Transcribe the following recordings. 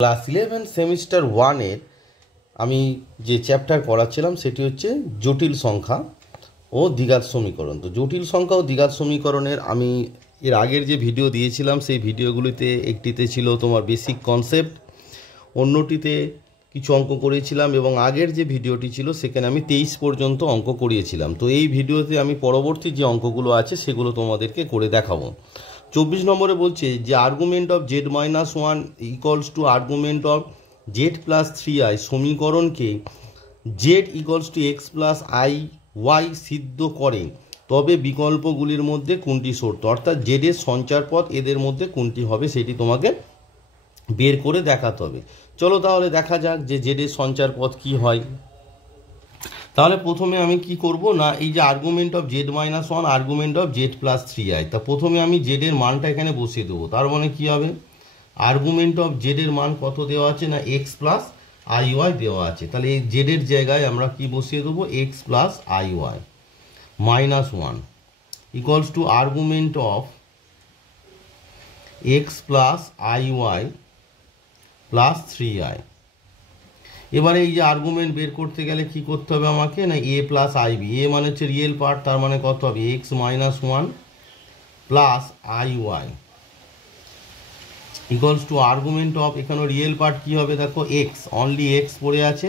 Class 11 semester 1-এর আমি যে chapter পড়াচ্ছিলাম সেটি হচ্ছে জটিল সংখ্যা ও দ্বিঘাত সমীকরণ। তো জটিল সংখ্যা ও দ্বিঘাত সমীকরণের আমি এর আগের যে ভিডিও দিয়েছিলাম সেই ভিডিওগুলিতে একটিতে ছিল তোমার বেসিক কনসেপ্ট, অন্যটিতে কিছু অঙ্ক করিয়েছিলাম এবং আগের যে ভিডিওটি ছিল সেখানে আমি 23 পর্যন্ত অঙ্ক করিয়েছিলাম। তো এই ভিডিওতে আমি পরবর্তী যে অঙ্কগুলো আছে সেগুলো তোমাদেরকে করে দেখাবো। 24 নম্বরে বলছে যে argument of z-1 equals to argument of z+3i সমীকরণকে z equals to x plus I y সিদ্ধ করে তবে বিকল্পগুলির মধ্যে কোনটি সত্য, অর্থাৎ জেডের সঞ্চার পথ এদের মধ্যে কোনটি হবে সেটি তোমাকে বের করে দেখাতে হবে। চলো তাহলে দেখা যাক যে জেডের সঞ্চার পথ কি হয়। তাহলে প্রথমে আমি কি করব না, এই যে argument of z-1 argument of z+3i, তা প্রথমে আমি জেডের মানটা এখানে বসিয়ে দেবো। তার মানে কি হবে, আর্গুমেন্ট অফ জেডের মান কত দেওয়া আছে না x প্লাস আই ওয়াই দেওয়া আছে। তাহলে এই জেডের জায়গায় আমরা কি বসিয়ে দেবো, x plus I Y minus 1 equals to argument of x plus I y plus 3i। এবারে এই যে আর্গুমেন্ট বের করতে গেলে কি করতে হবে আমাকে না, a প্লাস আইবি, এ মানে হচ্ছে রিয়েল পার্ট, তার মানে কত হবে x minus 1 plus I y equals to argument of, এখানে রিয়েল পার্ট কি হবে দেখো x, অনলি x পড়ে আছে,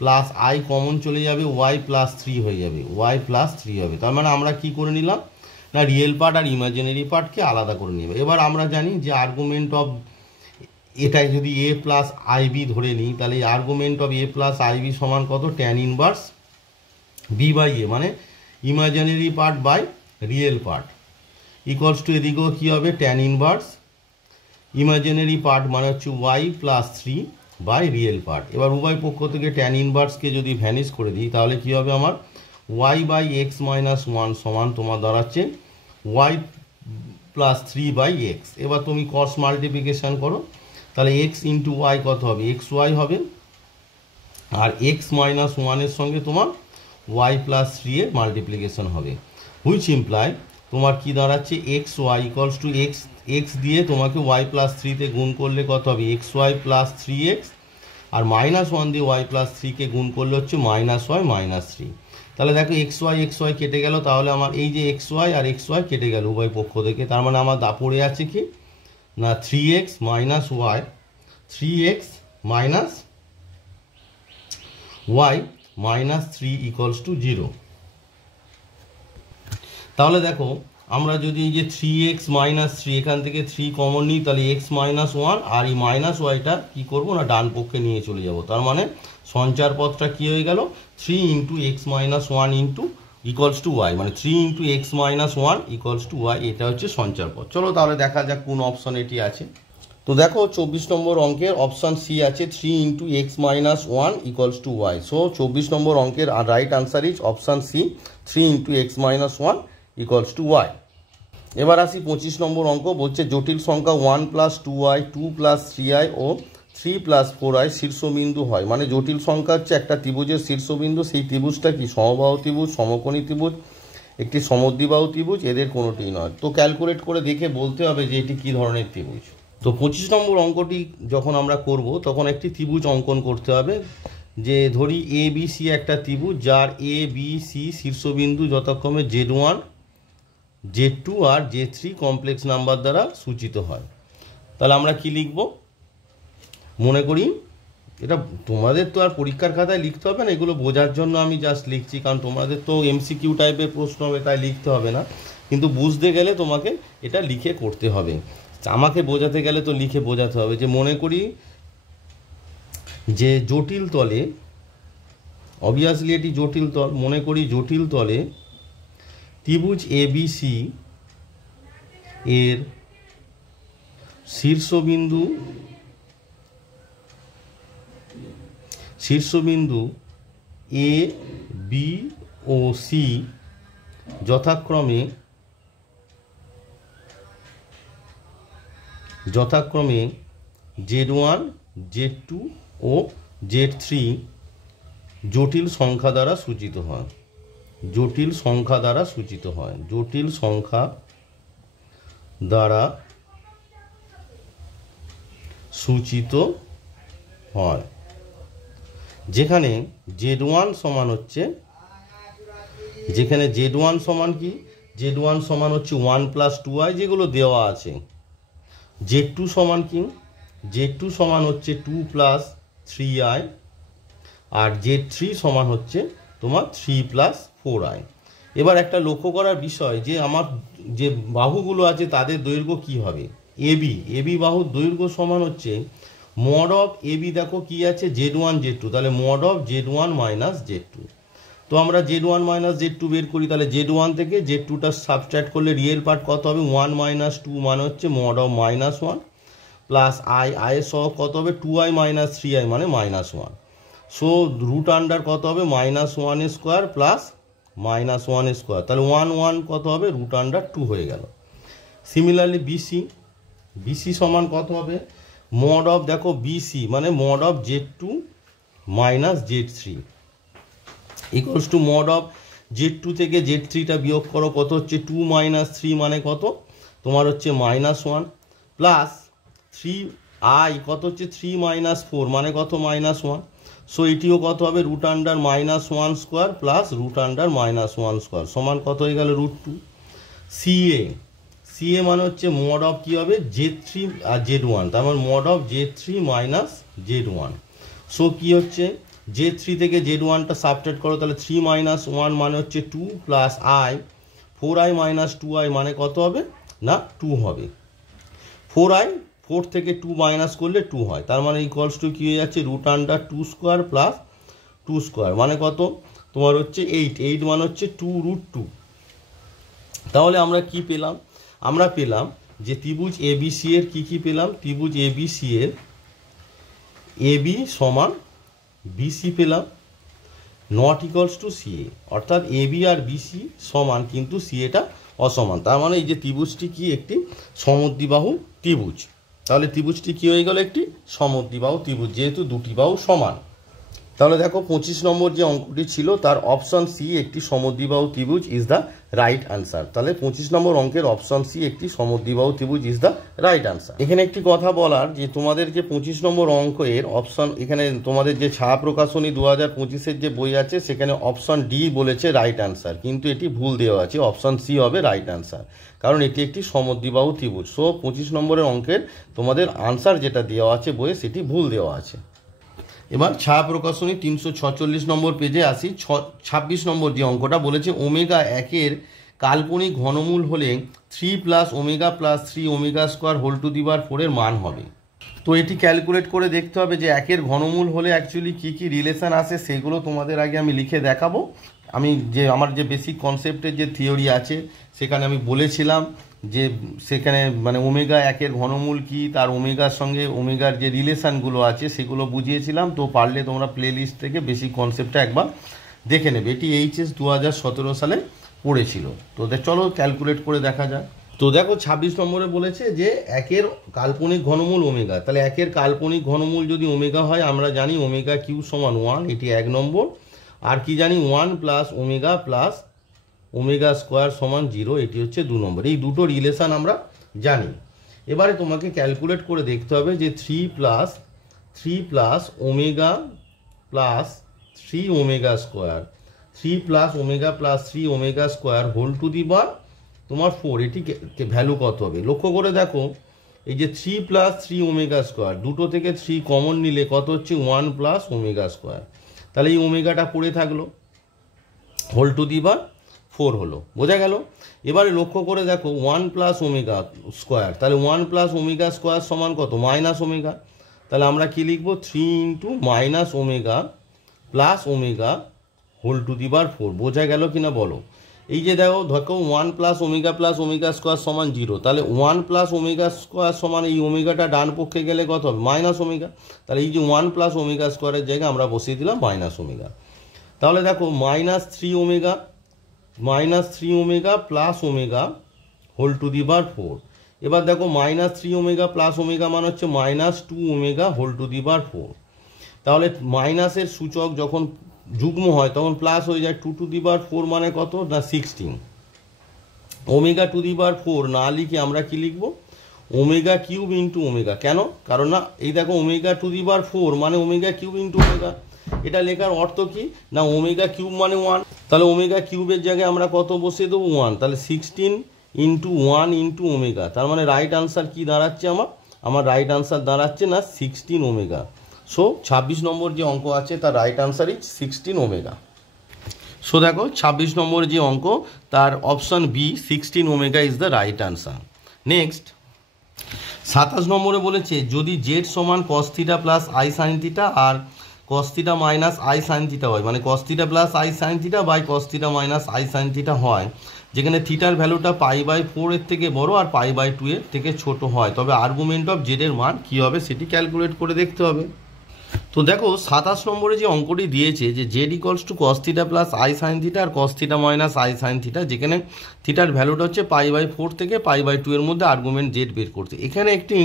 প্লাস আই কমন চলে যাবে, y প্লাস 3 হয়ে যাবে, y প্লাস 3 হবে। তার মানে আমরা কি করে নিলাম না, রিয়েল পার্ট আর ইমাজিনারি পার্টকে আলাদা করে নিব। এবার আমরা জানি যে আর্গুমেন্ট অফ এটাই যদি a প্লাস আইবি ধরে নিই, তাহলে argument of a plus i b সমান কত, tan inverse b by a, মানে imaginary part by real part equals to এদিকেও কী হবে, ট্যান ইনভার্স ইমাজিনারি পার্ট মানে হচ্ছে y plus 3 by real part. এবার উভয় পক্ষ থেকে ট্যান ইনভার্সকে যদি ভ্যানিশ করে দিই তাহলে কী হবে, আমার ওয়াই বাই এক্স মাইনাস 1 সমান তোমার দাঁড়াচ্ছে ওয়াই প্লাস 3 বাই এক্স। এবার তুমি ক্রস মাল্টিপ্লিকেশান করো, তাহলে এক্স ইন্টু ওয়াই কত হবে, এক্স ওয়াই হবে, আর এক্স মাইনাস 1-এর সঙ্গে তোমার ওয়াই প্লাস 3 এর মাল্টিপ্লিকেশান হবে, হুইচ ইমপ্লাই তোমার কি দাঁড়াচ্ছে x y equals to x, x দিয়ে তোমাকে ওয়াই প্লাস 3-তে গুণ করলে কত হবে, এক্স ওয়াই প্লাস 3x, আর মাইনাস 1 দিয়ে ওয়াই প্লাস 3-কে গুণ করলে হচ্ছে মাইনাস ওয়াই মাইনাস 3। তাহলে দেখো এক্স ওয়াই কেটে গেল, তাহলে আমার এই যে এক্স ওয়াই আর এক্স ওয়াই কেটে গেল উভয় পক্ষ থেকে, তার মানে আমার পড়ে আছে কি না 3x minus y, 3x minus y minus 3 equals to 0। তাহলে দেখো আমরা যদি এই যে 3x মাইনাস 3 এখান থেকে 3 কমন নিই, তাহলে x মাইনাস 1 আর এই মাইনাস ওয়াইটা কী করবো না ডান পক্ষে নিয়ে চলে যাব। তার মানে সঞ্চার পথটা কী হয়ে গেল, 3 into x minus 1 into equals to y, মানে 3 into x minus 1 equals to y, এটা হচ্ছে সঞ্চার পথ। চলো তাহলে দেখা যাক কোন অপশন এটি আছে। তো দেখো 24 নম্বর অঙ্কের অপশান সি আছে 3 into x minus 1 equals to y. So 24 নম্বর অঙ্কের right answer is option C 3 into x minus 1 equals to y. এবার আসি 25 নম্বর অঙ্ক, বলছে জটিল সংখ্যা 1 প্লাস 2i 2 প্লাস 3i ও 3 প্লাস 4i শীর্ষবিন্দু হয়। মানে জটিল সংখ্যা হচ্ছে একটা ত্রিভুজের শীর্ষবিন্দু, সেই ত্রিভুজটা কি সমবাহু ত্রিভুজ, সমকোণী ত্রিভুজ, একটি সমদ্বিবাহু ত্রিভুজ, এদের কোনোটিই নয়। তো ক্যালকুলেট করে দেখে বলতে হবে যে এটি কী ধরনের ত্রিভুজ। তো 25 নম্বর অঙ্কটি যখন আমরা করব তখন একটি ত্রিভুজ অঙ্কন করতে হবে, যে ধরি এ বি সি একটা ত্রিভুজ, যার এ বি সি শীর্ষবিন্দু যথাক্রমে Z1 Z2 আর Z3 কমপ্লেক্স নাম্বার দ্বারা সূচিত হয়। তাহলে আমরা কি লিখব, মনে করি এটা তোমাদের তো আর পরীক্ষার খাতায় লিখতে হবে না, এগুলো বোঝার জন্য আমি জাস্ট লিখছি, কারণ তোমাদের তো MCQ টাইপের প্রশ্ন হবে তাই লিখতে হবে না, কিন্তু বুঝতে গেলে তোমাকে এটা লিখে করতে হবে। আমাকে বোঝাতে গেলে তো লিখে বোঝাতে হবে। যে মনে করি যে জটিল তলে, অবভিয়াসলি এটি জটিল তল, মনে করি জটিল তলে ত্রিভুজ ABC এর শীর্ষবিন্দু A B ও C যথাক্রমে Z1 Z2 ও Z3 জটিল সংখ্যা দ্বারা সূচিত হয়, জটিল সংখ্যা দ্বারা সূচিত হয়, জটিল সংখ্যা দ্বারা সূচিত হয়, যেখানে Z1 সমান হচ্ছে, যেখানে Z1 সমান কি, Z1 সমান হচ্ছে 1 + 2i যেগুলো দেওয়া আছে। Z2 সমান কি, Z2 সমান হচ্ছে 2 + 3i, আর Z3 সমান হচ্ছে তোমার 3 + 4i। এবার একটা লক্ষ্য করার বিষয় যে আমার যে বাহুগুলো আছে তাদের দৈর্ঘ্য কি হবে, এবি বাহুর দৈর্ঘ্য সমান হচ্ছে mod of AB, দেখো কি আছে Z1 Z2, তাহলে mod of Z1 - Z2। তো আমরা Z1 - Z2 বের করি, তাহলে Z1 থেকে Z2টা সাবট্রাক্ট করলে রিয়েল পার্ট কত হবে, 1 - 2 মানে হচ্ছে mod of -1 প্লাস i এর সহ কত হবে 2i - 3i মানে -1। সো রুট আন্ডার কত হবে -1² প্লাস -1², তাহলে 1 কত হবে রুট আন্ডার 2 হয়ে গেল। সিমিলারলি বিসি সমান কত হবে, mod of দেখো বিসি মানে mod of Z2 - Z3 equals to mod of Z2 থেকে Z3টা বিয়োগ করো, কত হচ্ছে 2 - 3 মানে কত তোমার হচ্ছে -1 প্লাস 3i কত হচ্ছে 3 - 4 মানে কত -1। সো এটিও কত হবে root under -1² plus root under -1² সমান কত হয়ে গেল √2। সিএ মানে হচ্ছে mod of কি হবে Z3 আর Z1, তার মানে mod of Z3 - Z1। So কি হচ্ছে Z3 থেকে Z1টা সাবট্রাক্ট করো, তাহলে 3 - 1 মানে হচ্ছে 2 প্লাস i 4i - 2i মানে কত হবে না 2 হবে। 4 থেকে 2 মাইনাস করলে 2 হয়, তার মানে ইকুয়ালস টু কি হয়ে যাচ্ছে রুট আন্ডার 2² প্লাস 2² মানে কত তোমার হচ্ছে 8 মানে হচ্ছে 2√2। তাহলে আমরা কি পেলাম, আমরা পেলাম যে ত্রিভুজ এবিসি এর কি পেলাম, ত্রিভুজ এবিসি এর এবি সমান বিসি পেলাম, নট ইকুয়ালস টু সিএ, অর্থাৎ এবি আর বিসি সমান কিন্তু সিএটা অসমান। তার মানে এই যে ত্রিভুজটি কি একটি সমদ্বিবাহু ত্রিভুজ, তাহলে ত্রিভুজটি কি হয়ে গেল একটি সমদ্বিবাহু ত্রিভুজ, যেহেতু দুটি বাহু সমান। তাহলে দেখো 25 নম্বর যে অঙ্কটি ছিল তার অপশন সি একটি সমদ্বিবাহু ত্রিভুজ ইজ দ্য রাইট আনসার। তাহলে 25 নম্বর অঙ্কের অপশন সি একটি সমদ্বিবাহু ত্রিভুজ ইজ দ্য রাইট আনসার। এখানে একটি কথা বলার যে তোমাদের যে 25 নম্বর অঙ্কের অপশন, এখানে তোমাদের যে ছায়া প্রকাশনী 2025-এর যে বই আছে সেখানে অপশন ডি বলেছে রাইট আনসার, কিন্তু এটি ভুল দেওয়া আছে, অপশন সি হবে রাইট আনসার, কারণ এটি একটি সমদ্বিবাহু ত্রিভুজ। সো 25 নম্বরের অঙ্কের তোমাদের আনসার যেটা দেওয়া আছে বইয়ে সেটি ভুল দেওয়া আছে। এবার ছায়া প্রকাশনী 346 নম্বর পেজে আসি। 26 নম্বর যে অঙ্কটা বলেছে ওমেগা 1-এর কাল্পনিক ঘনমূল হলে 3 + omega + 3 omega whole to the power 4 এর মান হবে। তো এটি ক্যালকুলেট করে দেখতে হবে যে 1-এর ঘনমূল হলে অ্যাকচুয়ালি কী কী রিলেশান আসে, সেগুলো তোমাদের আগে আমি লিখে দেখাবো। আমি যে আমার যে বেসিক কনসেপ্টের যে থিওরি আছে সেখানে আমি বলেছিলাম যে সেখানে মানে ওমেগা 1-এর ঘনমূল কি, তার ওমেগার সঙ্গে ওমেগার যে রিলেশানগুলো আছে সেগুলো বুঝিয়েছিলাম। তো পারলে তোমরা প্লে লিস্ট থেকে বেসিক কনসেপ্টটা একবার দেখে নেবে, এটি এইচএস 2017 সালে পড়েছিল। তো চলো ক্যালকুলেট করে দেখা যাক। তো দেখো 26 নম্বরে বলেছে যে 1-এর কাল্পনিক ঘনমূল ওমেগা, তাহলে 1-এর কাল্পনিক ঘনমূল যদি ওমেগা হয় আমরা জানি ওমেগা কিউ সমান 1, এটি 1 নম্বর। আর কি জানি 1 + ওমেগা + ওমেগা² সমান 0, এটি হচ্ছে 2 নম্বর। এই দুটো রিলেশান আমরা জানি। এবারে তোমাকে ক্যালকুলেট করে দেখতে হবে যে 3 + omega + 3 omega, 3 + omega + 3 omega whole to the power তোমার 4, এটি ভ্যালু কত হবে লক্ষ্য করে দেখো। এই যে 3 + 3 ওমেগা², দুটো থেকে 3 কমন নিলে কত হচ্ছে 1 + ওমেগা², তাহলে এই ওমেগাটা পড়ে থাকলো, হোল টু দি পাওয়ার 4 হলো, বোঝা গেল। এবারে লক্ষ্য করে দেখো 1 + ওমেগা², তাহলে 1 + ওমেগা² সমান কত -ওমেগা, তাহলে আমরা কি লিখব 3 × -omega + omega whole to the power 4, বোঝা গেল কিনা বলো। এই যে দেখো 1 + ওমেগা + ওমেগা² সমান 0, তাহলে 1 + ওমেগা² সমান এই ওমেগাটা ডান পক্ষে গেলে কত হবে -ওমেগা, তাহলে এই যে 1 + ওমেগা² এর জায়গায় আমরা বসিয়ে দিলাম -ওমেগা। তাহলে দেখো -3 omega + omega whole to the power 4। এবার দেখো -3 ওমেগা + ওমেগা মানে হচ্ছে -2 omega whole to the power 4। তাহলে মাইনাসের সূচক যখন যুগ্ম হয় তখন প্লাস হয়ে যায়, 2 টু দি পাওয়ার 4 মানে কত না 16। ওমেগা টু দি পাওয়ার 4 না লিখে আমরা কি লিখব ওমেগা কিউব ইন্টু ওমেগা। কেন? কারণ না এই দেখো ওমেগা টু দি পাওয়ার 4 মানে ওমেগা কিউব ইন্টু ওমেগা। এটা লেখার অর্থ কি না ওমেগা কিউব মানে 1, তাহলে ওমেগা কিউবের জায়গায় আমরা কত বসিয়ে দেবো 1, তাহলে 16 ইন্টু 1 ইন্টু ওমেগা। তার মানে রাইট আনসার কি দাঁড়াচ্ছে আমার রাইট আনসার দাঁড়াচ্ছে না 16 ওমেগা। সো 26 নম্বর যে অঙ্ক আছে তার right answer is 16 omega. So দেখো 26 নম্বর যে অঙ্ক তার option B 16 omega is the right answer. Next 27 নম্বরে বলেছে যদি জেড সমান cos theta plus i sine theta আর cos theta minus i sine theta হয়, মানে cos theta plus i sine theta by cos theta minus i sine theta হয়, যেখানে থিটার ভ্যালুটা π/4 এর থেকে বড় আর π/2 এর থেকে ছোট হয়, তবে আর্গুমেন্ট অফ জেড এর মান কী হবে সেটি ক্যালকুলেট করে দেখতে হবে। তো দেখো 27 নম্বরে যে অঙ্কটি দিয়েছে যে z equals to cos theta plus i sine theta আর cos theta minus i sine theta, যেখানে থিটার ভ্যালুটা হচ্ছে π/4 থেকে π/2 এর মধ্যে আর্গুমেন্ট জেড বের করতে। এখানে একটি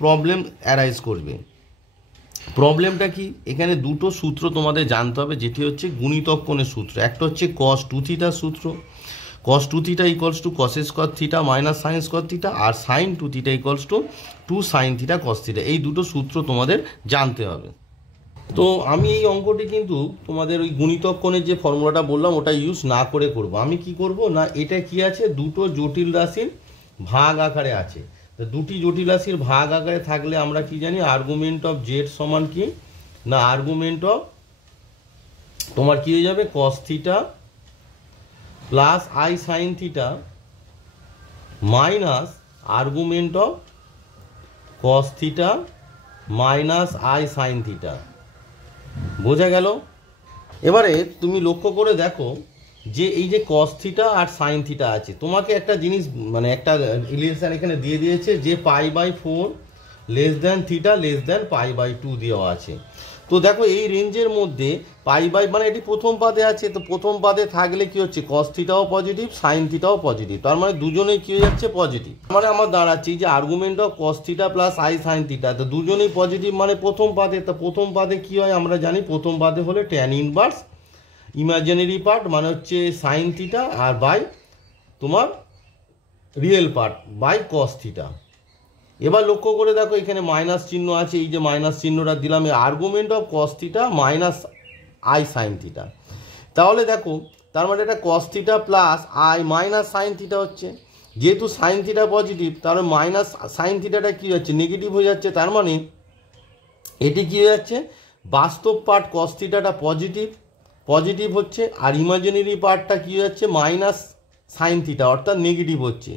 প্রবলেম অ্যারাইজ করবে। প্রবলেমটা কি? এখানে দুটো সূত্র তোমাদের জানতে হবে, যেটি হচ্ছে গুণিতক কোণের সূত্র। একটা হচ্ছে cos 2 থিটার সূত্র, cos 2 theta equals to cos square theta minus sine square theta, আর sin 2 theta equals to 2 sin theta cos theta. এই দুটো সূত্র তোমাদের জানতে হবে। তো আমি এই অঙ্কটি কিন্তু তোমাদের ওই গুণিতক কোণের যে ফর্মুলাটা বললাম ওটা ইউজ না করে করব। আমি কি করব না এটা কি আছে দুটো জটিল রাশির ভাগ আকারে আছে। তো দুটি জটিল রাশির ভাগ আকারে থাকলে আমরা কি জানি আর্গুমেন্ট অফ জেড সমান কি না আর্গুমেন্ট অফ তোমার কি হয়ে যাবে cos theta plus i sine theta minus argument of cos theta minus i sine theta. বোঝা গেল? এবারে তুমি লক্ষ্য করে দেখো যে এই যে cos থিটা আর সাইন থিটা আছে, তোমাকে একটা জিনিস মানে একটা রিলেশন এখানে দিয়ে দিয়েছে যে π/4 less than theta less than π/2 দেওয়া আছে। তো দেখো এই রেঞ্জের মধ্যে মানে এটি প্রথম পাদে আছে, তো প্রথম পাদে থাকলে কি হচ্ছে cos থিটাও পজিটিভ সাইন থিটাও পজিটিভ, তার মানে দুজনেই কি হয়ে যাচ্ছে পজিটিভ। মানে আমার দাঁড়াচ্ছে যে argument of cos theta plus i sine theta, তো দুজনেই পজিটিভ মানে প্রথম পাদে। তো প্রথম পাদে কি হয় আমরা জানি প্রথম পাদে হলে ট্যান ইনভার্স ইমাজিনারি পার্ট মানে হচ্ছে সাইন থিটা আর বাই তোমার real part by cos theta. এবার লক্ষ্য করে দেখো এখানে মাইনাস চিহ্ন আছে, এই যে মাইনাস চিহ্নটা দিলাম এই argument of cos theta minus i sine theta. তাহলে দেখো তার মানে এটা cos theta plus I minus sine theta হচ্ছে, যেহেতু সাইন থিটা পজিটিভ তাহলে মাইনাস সাইন থিটাটা কী হচ্ছে নেগেটিভ হয়ে যাচ্ছে, তার মানে এটি কী হয়ে যাচ্ছে বাস্তব পার্ট cos থিটাটা পজিটিভ হচ্ছে আর ইমাজিনারি পার্টটা কী হচ্ছে মাইনাস সাইন থিটা অর্থাৎ নেগেটিভ হচ্ছে।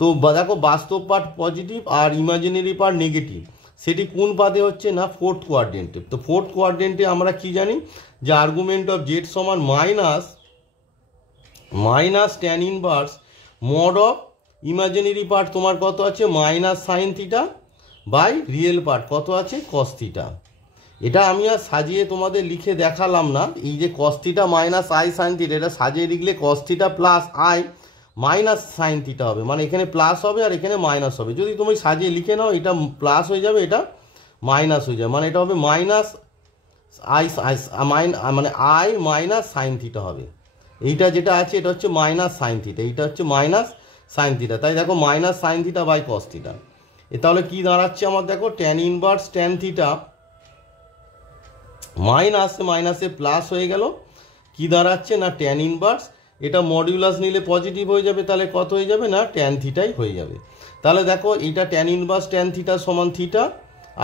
তো দেখো বাস্তব পার্ট পজিটিভ আর ইমাজিনারি পার্ট নেগেটিভ, সেটি কোন পাদে হচ্ছে না ফোর্থ কোয়াড্রেন্টে। তো ফোর্থ কোয়াড্রেন্টে আমরা কি জানি যে আর্গুমেন্ট অফ জেড সমান minus tan inverse mod of imaginary part তোমার কত আছে minus sine theta by real part কত আছে cos থিটা। এটা আমি আর সাজিয়ে তোমাদের লিখে দেখালাম না, এই যে cos theta minus i sine theta এটা সাজিয়ে লিখলে cos theta plus I minus sine theta হবে, মানে এখানে প্লাস হবে আর এখানে মাইনাস হবে। যদি তুমি সাজিয়ে লিখে নাও এটা প্লাস হয়ে যাবে এটা মাইনাস হয়ে যাবে, মানে এটা হবে মাইনাস আই মানে আই মাইনাস সাইন থিটা হবে। এইটা যেটা আছে এটা হচ্ছে মাইনাস সাইন থিটা, এইটা হচ্ছে মাইনাস সাইন থিটা। তাই দেখো minus sine theta by cos theta. তাহলে কি দাঁড়াচ্ছে আমার দেখো ট্যান ইনভার্স ট্যান থিটা মাইনাসে প্লাস হয়ে গেল, কি দাঁড়াচ্ছে না ট্যান ইনভার্স, এটা মডিউলাস নিলে পজিটিভ হয়ে যাবে, তাহলে কত হয়ে যাবে না ট্যান থিটাই হয়ে যাবে। তাহলে দেখো এটা ট্যান ইনভার্স ট্যান থিটা সমান থিটা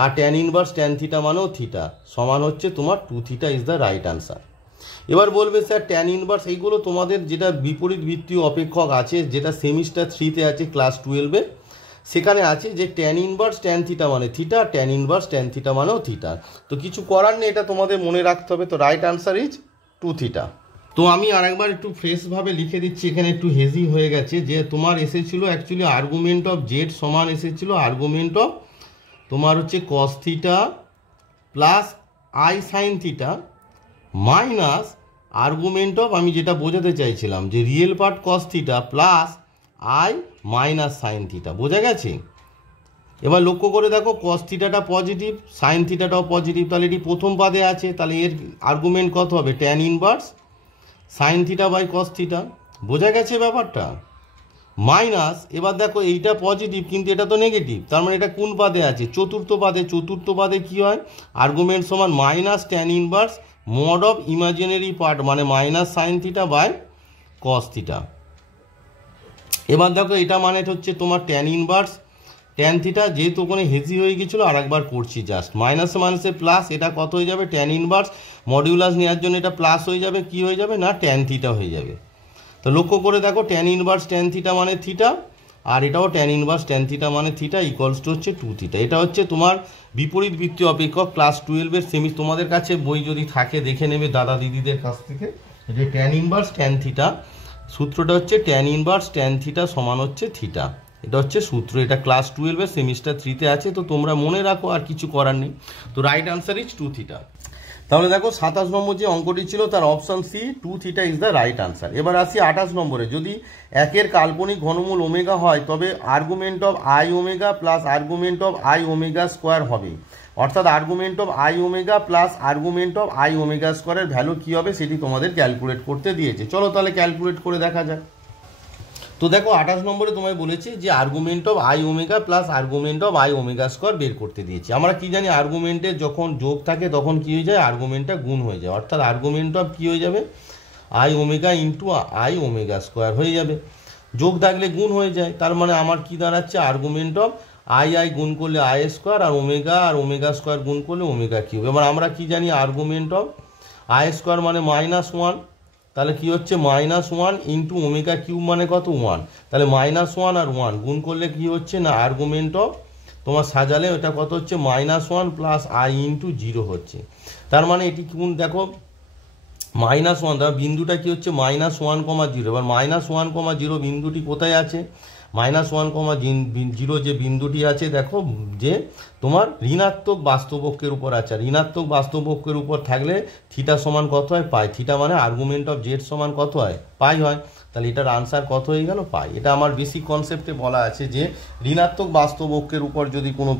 আর ট্যান ইনভার্স ট্যান থিটা মানেও থিটা সমান হচ্ছে তোমার 2 theta is the right answer. এবার বলবে স্যার ট্যান ইনভার্স এইগুলো তোমাদের যেটা বিপরীত বৃত্তীয় অপেক্ষক আছে যেটা সেমিস্টার 3-তে আছে ক্লাস 12-এ, সেখানে আছে যে ট্যান ইনভার্স ট্যান থিটা মানে theta, tan inverse tan theta মানেও থিটা। তো কিছু করার নেই, এটা তোমাদের মনে রাখতে হবে। তো রাইট আনসার ইজ 2 থিটা। তো আমি আরেকবার একটু ফ্রেশভাবে লিখে দিচ্ছি, এখানে একটু হেজি হয়ে গেছে যে তোমার এসেছিলো অ্যাকচুয়ালি আর্গুমেন্ট অফ জেড সমান এসেছিলো আর্গুমেন্ট অফ তোমার হচ্ছে cos theta plus i sine theta minus argument of আমি যেটা বোঝাতে চাইছিলাম যে real part cos theta plus I minus sine theta. বোঝা গেছে? এবার লক্ষ্য করে দেখো cos থিটাটা পজিটিভ সাইন থিটাটাও পজিটিভ, তাহলে এটি প্রথম পাদে আছে, তাহলে এর আর্গুমেন্ট কত হবে tan inverse sine theta by cos theta. বোঝা গেছে ব্যাপারটা? মাইনাস, এবার দেখো এইটা পজিটিভ কিন্তু এটা তো নেগেটিভ, তার মানে এটা কোন পাদে আছে? চতুর্থ পাদে। চতুর্থ পাদে কি হয়? আর্গুমেন্ট সমান minus tan inverse mod of imaginary part মানে minus sine theta by cos theta. এবার দেখো এটা মানে হচ্ছে তোমার ট্যান ইনভার্স ট্যান থিটা, যেহেতু ওখানে হেজি হয়ে গেছিলো আর একবার করছি জাস্ট, মাইনাসে মাইনাসে প্লাস, এটা কত হয়ে যাবে? ট্যান ইনভার্স মডিউলাস নেওয়ার জন্য এটা প্লাস হয়ে যাবে, কি হয়ে যাবে না ট্যান থিটা হয়ে যাবে। তো লক্ষ্য করে দেখো ট্যান ইনভার্স ট্যান থিটা মানে থিটা, আর এটাও ট্যান ইনভার্স ট্যান থিটা মানে থিটা ইকুয়ালস টু হচ্ছে 2 থিটা। এটা হচ্ছে তোমার বিপরীত বৃত্তীয় অপেক্ষক ক্লাস 12-এর সেমি, তোমাদের কাছে বই যদি থাকে দেখে নেবে দাদা দিদিদের কাছ থেকে, যে ট্যান ইনভার্স ট্যান থিটা সূত্রটা হচ্ছে ট্যান ইনভার্স ট্যান থিটা সমান হচ্ছে থিটা, এটা হচ্ছে সূত্র। এটা ক্লাস 12-এর সেমিস্টার 3-তে আছে, তো তোমরা মনে রাখো, আর কিছু করার নেই। তো রাইট আনসার ইজ 2 থিটা। তাহলে দেখো 27 নম্বর যে অঙ্কটি ছিল তার option C 2 theta is the right answer. এবার আসি 28 নম্বরে, যদি একের কাল্পনিক ঘনমূল ওমেগা হয় তবে argument of I omega plus argument of I omega square হবে, অর্থাৎ argument of I omega plus argument of I omega স্কোয়ারের ভ্যালু কী হবে সেটি তোমাদের ক্যালকুলেট করতে দিয়েছে। চলো তাহলে ক্যালকুলেট করে দেখা যাক। তো দেখো 28 নম্বরে তোমায় বলেছে যে argument of I omega plus argument of I omega square বের করতে দিয়েছে। আমরা কি জানি আর্গুমেন্টের যখন যোগ থাকে তখন কি হয়ে যায়? আর্গুমেন্টটা গুণ হয়ে যায়, অর্থাৎ আর্গুমেন্ট অফ কি হয়ে যাবে? I omega into I omega square হয়ে যাবে। যোগ থাকলে গুণ হয়ে যায়, তার মানে আমার কি দাঁড়াচ্ছে? আর্গুমেন্ট অফ আই আই গুণ করলে আই স্কোয়ার আর ওমেগা স্কোয়ার গুণ করলে ওমেগা কিউব। এবার আমরা কি জানি? আর্গুমেন্ট অফ আই স্কোয়ার মানে -1, তাহলে কি হচ্ছে? -1 ইন্টু ওমেগা কিউব মানে কত? 1। তাহলে -1 আর 1 গুণ করলে কি হচ্ছে না আর্গুমেন্ট অফ তোমার সাজালে ওটা কত হচ্ছে? -1 প্লাস আই ইন্টু 0 হচ্ছে। তার মানে এটি কোন দেখো -1, তার বিন্দুটা কি হচ্ছে? -1,0। এবার -1,0 বিন্দুটি কোথায় আছে? -1,0 যে বিন্দুটি আছে দেখো যে তোমার ঋণাত্মক বাস্তবকের উপর আছে, ঋণাত্মক বাস্তবকের উপর থাকলে থিটা সমান কত হয়? পাই। থিটা মানে আর্গুমেন্ট অফ জেড সমান কত হয়? পাই হয়। তাহলে এটার আনসার কত হয়ে গেল? পাই। এটা আমার বেসিক কনসেপ্টে বলা আছে যে ঋণাত্মক বাস্তবকের উপর যদি কোনো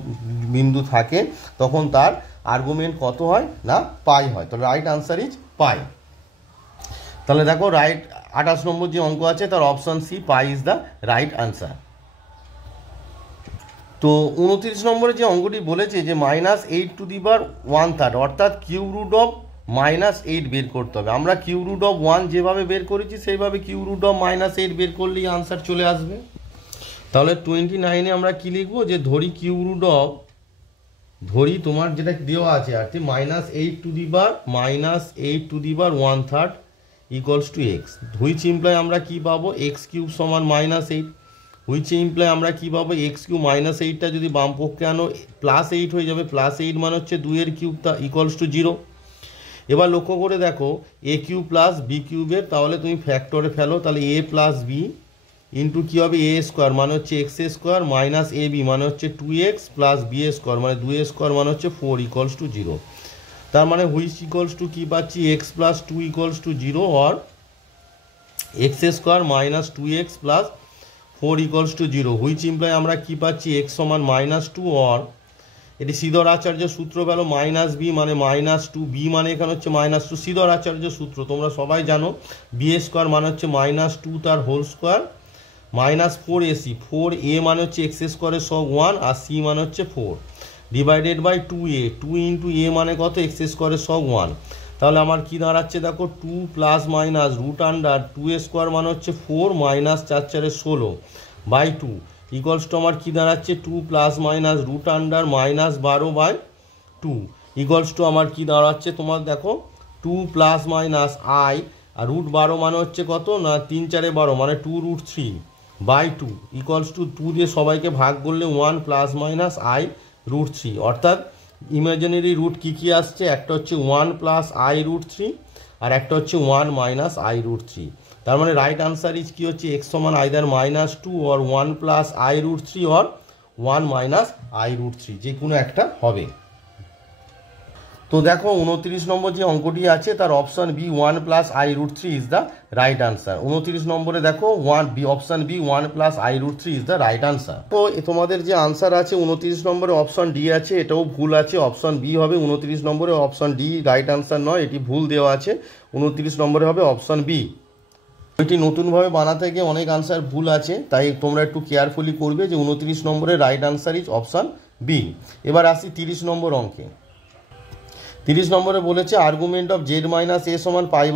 বিন্দু থাকে তখন তার আর্গুমেন্ট কত হয়? না পাই হয়। তো রাইট আনসার ইজ পাই। তাহলে দেখো রাইট 28 নম্বর যে অঙ্ক আছে তার option C pi is the right answer. তো 29 নম্বরে যে অঙ্কটি বলেছে যে -8⁻⁻⁻, অর্থাৎ কিউব রুট অফ -8 বের করতে হবে। আমরা কিউব রুট অফ 1 যেভাবে বের করেছি সেইভাবে কিউব রুট অফ -8 বের করলেই আনসার চলে আসবে। তাহলে 29-এ আমরা কি লিখবো? যে ধরি কিউব রুট অফ, ধরি তোমার যেটা দেওয়া আছে আর কি -8⁻1/3 equals to x, which imply আমরা কি পাবো? এক্স কিউব সমান -8, হুইচ ইমপ্লাই আমরা কি পাবো? এক্স কিউব -8টা যদি বাম পক্ষে আনো +8 হয়ে যাবে, +8 মানে হচ্ছে 2-এর কিউব, তা ইকুয়ালস টু 0। এবার লক্ষ্য করে দেখো এ কিউব প্লাস বি কিউবের, তাহলে তুমি ফ্যাক্টরে ফেলো, তাহলে এ প্লাস বি ইন্টু কী হবে? এ স্কোয়ার মানে হচ্ছে x square minus A B মানে হচ্ছে 2x প্লাস বি স্কোয়ার মানে 2 স্কোয়ার মানে হচ্ছে 4 ইকুয়ালস টু 0। তার মানে হুইচ ইকুয়ালস টু কী পাচ্ছি? X plus 2 equals to 0 or x square minus 2x plus 4 equals to 0, which imply আমরা কি পাচ্ছি? এক্স সমান -2 অর এটি সিধর আচার্যের সূত্র পেলো -b মানে -2, বি মানে এখানে হচ্ছে -2, সিধর আচার্যের সূত্র তোমরা সবাই জানো, বি স্কোয়ার মানে হচ্ছে -2 তার হোল স্কোয়ার -4ac, 4a মানে হচ্ছে এক্স স্কোয়ারের সব 1 আর c মানে হচ্ছে 4 divided by 2a, 2 into a মানে কত? এক্স স্কোয়ারের সব 1। তাহলে আমার কি দাঁড়াচ্ছে দেখো 2 plus minus root under 2 square মানে হচ্ছে 4 মাইনাস 4 16 বাই 2 ইকুয়ালস টু আমার কি দাঁড়াচ্ছে 2 plus minus root under -12/2 equals to আমার কি দাঁড়াচ্ছে তোমার দেখো 2 প্লাস মাইনাস আই আর √12 মানে হচ্ছে কত না 3 4 12 মানে 2√3/2 ইকুয়ালস টু 2 দিয়ে সবাইকে ভাগ করলে 1 প্লাস মাইনাস আই √3, অর্থাৎ ইমাজিনারি রুট কী আসছে? একটা হচ্ছে 1 প্লাস আই √3 আর একটা হচ্ছে 1 মাইনাস আই √3। তার মানে রাইট আনসার ইজ কি হচ্ছে? এক্স সমান either -2 or 1 plus i √3 or 1 minus I √3, যে কোনো একটা হবে। তো দেখো 29 নম্বর যে অঙ্কটি আছে তার option B 1 plus i √3 is the right answer. 29 নম্বরে দেখো option B 1 plus i √3 is the right answer. তো তোমাদের যে আনসার আছে 29 নম্বরে অপশন ডি আছে, এটাও ভুল আছে, অপশন বি হবে 29 নম্বরে, অপশন ডি রাইট আনসার নয়, এটি ভুল দেওয়া আছে, 29 নম্বরে হবে অপশন বি। বইটি নতুনভাবে বানাতে গিয়ে অনেক আনসার ভুল আছে, তাই তোমরা একটু কেয়ারফুলি করবে যে 29 নম্বরের right answer is option B. এবার আসি 30 নম্বর অঙ্কে। 30 নম্বরে বলেছে argument of Z minus a সমান পাই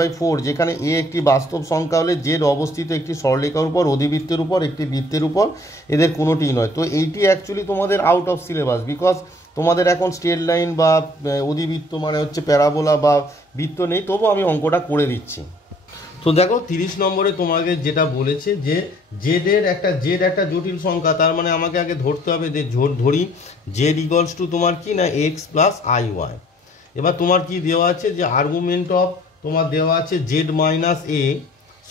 বাই 4, যেখানে এ একটি বাস্তব সংখ্যা হলে জেড অবস্থিত একটি সরলরেখার উপর, অধিবৃত্তের উপর, একটি বৃত্তের উপর, এদের কোনোটিই নয়। তো এইটি অ্যাকচুয়ালি তোমাদের আউট অফ সিলেবাস, বিকজ তোমাদের এখন স্ট্রেট লাইন বা অধিবৃত্ত মানে হচ্ছে প্যারাবোলা বা বৃত্ত নেই, তবু আমি অঙ্কটা করে দিচ্ছি। তো দেখো 30 নম্বরে তোমাকে যেটা বলেছে যে জেড একটা জটিল সংখ্যা, তার মানে আমাকে আগে ধরতে হবে যে ধরি জেড ইকুয়ালস টু তোমার কি না এক্স প্লাস আই ওয়াই। এবার তোমার কি দেওয়া আছে যে আর্গুমেন্ট অফ তোমার দেওয়া আছে জেড মাইনাস এ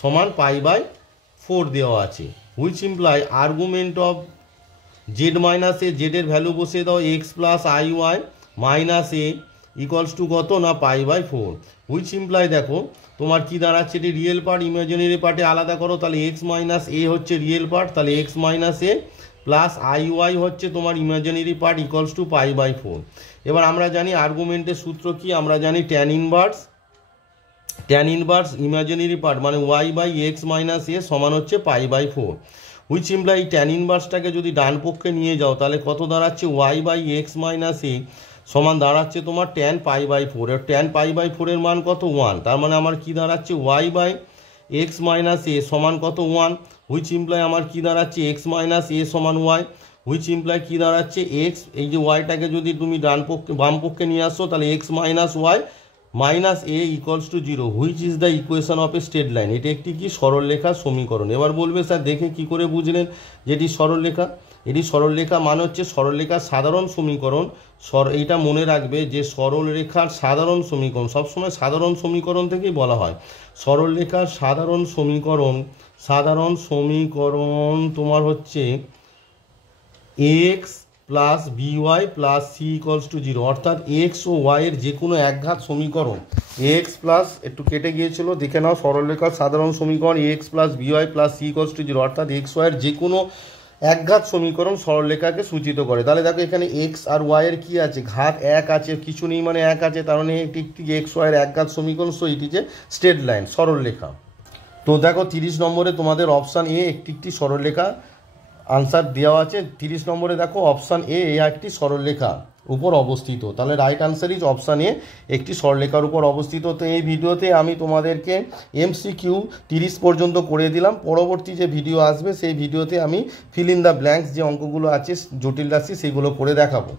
সমান পাই/4 দেওয়া আছে, which imply argument of Z minus A, জেডের ভ্যালু বসে দাও X plus I Y minus A equals to কত না পাই/4, হুইচ ইমপ্লাই দেখো তোমার কি দাঁড়াচ্ছে, এটি রিয়েল পার্ট ইমাজিনারি পার্টে আলাদা করো, তাহলে এক্স মাইনাস এ হচ্ছে রিয়েল পার্ট, তাহলে x minus a plus I y হচ্ছে তোমার ইমাজিনারি পার্ট ইকুয়ালস টু পাই/4। এবার আমরা জানি আর্গুমেন্টের সূত্র কি, আমরা জানি ট্যান ইনভার্স ইমাজিনারি পার্ট মানে y by x minus a সমান হচ্ছে পাই/4, হুইচ ইমপ্লাই এই ট্যান ইনভার্সটাকে যদি ডান পক্ষে নিয়ে যাও তাহলে কত দাঁড়াচ্ছে y by x minus a সমান দাঁড়াচ্ছে তোমার ট্যান পাই/4। এর ট্যান পাই/4 এর মান কত 1, তার মানে আমার কি দাঁড়াচ্ছে y by x minus a সমান কত 1, হুইচ ইমপ্লাই আমার কি দাঁড়াচ্ছে এক্স মাইনাস এ সমান ওয়াই, হুইচ ইমপ্লাই কি দাঁড়াচ্ছে এক্স, এই যে ওয়াইটাকে যদি তুমি বাম পক্ষে নিয়ে আসো তাহলে x minus y minus A equals to 0, which is the equation of a straight line. এটি একটি কি সরলরেখার সমীকরণ। এবার বলবে স্যার দেখে কি করে বুঝলেন যেটি সরলরেখা, এটি সরলরেখা মানে হচ্ছে সরলরেখার সাধারণ সমীকরণ। এইটা মনে রাখবে যে সরলরেখার সাধারণ সমীকরণ সবসময় সাধারণ সমীকরণ থেকেই বলা হয়। সরলরেখার সাধারণ সমীকরণ তোমার হচ্ছে x plus b y plus c equals to 0, অর্থাৎ এক্স ও ওয়াইয়ের যে কোনো একঘাত সমীকরণ এক্স প্লাস একটু কেটে গিয়েছিল দেখে নাও, সরলরেখার সাধারণ সমীকরণ x plus b y plus c equals to 0, অর্থাৎ এক্স ওয়াইয়ের যে কোনো একঘাত সমীকরণ সরলরেখাকে সূচিত করে। তাহলে দেখো এখানে এক্স আর ওয়াইয়ের কী আছে, ঘাত 1 আছে, কিছু নেই মানে 1 আছে, তার মানে এটি একটি এক্স ওয়াইয়ের একঘাত সমীকরণ, সো এটি যে স্ট্রেট লাইন সরলরেখা। তো দেখো 30 নম্বরে তোমাদের অপশান এ একটি সরলরেখা আনসার দেওয়া আছে। 30 নম্বরে দেখো অপশান এ একটি সরলরেখা উপর অবস্থিত, তাহলে right answer is option A একটি সরলরেখার উপর অবস্থিত। তো এই ভিডিওতে আমি তোমাদেরকে MCQ 30 পর্যন্ত করে দিলাম, পরবর্তী যে ভিডিও আসবে সেই ভিডিওতে আমি ফিল ইন দ্য ব্ল্যাঙ্কস যে অঙ্কগুলো আছে জটিল রাশি সেগুলো করে দেখাবো।